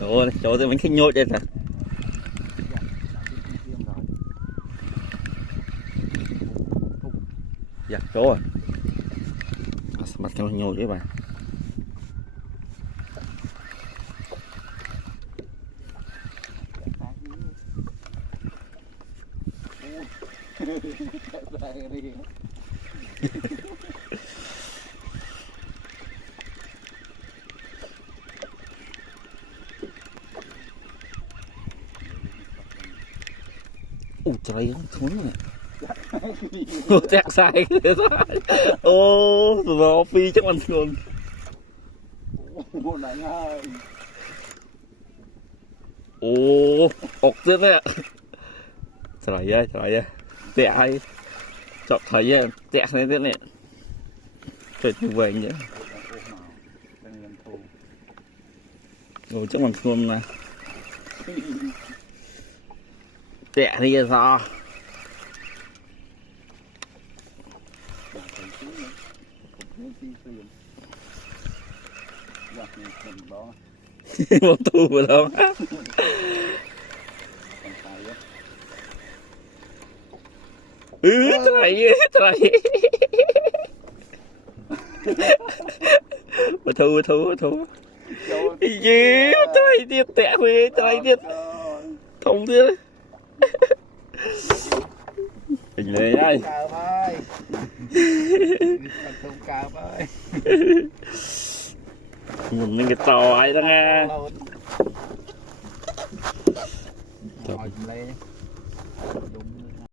Ủa, chỗ tôi mình khinh nhốt đây hả? Dạ, chỗ rồi. Mặt cho nhốt đấy bà. Trời không thốn nè. Tẹt sai. Ô, nó phi chắc ăn luôn. Ô, ốc tiếp đấy ạ. Trời ơi. Tẹt ai. Chọc thấy á, tẹt này thế này. Trời như vậy nhỉ. Rồi chắc ăn luôn nè. Tẹt đi sao? Một tu rồi đâu. Trời. Mà thu. Gì? Trời tiếp tẹt về, trời tiếp. Thông tiếp. Hình này ai? Mình những cái tò ấy đó nghe. Thôi.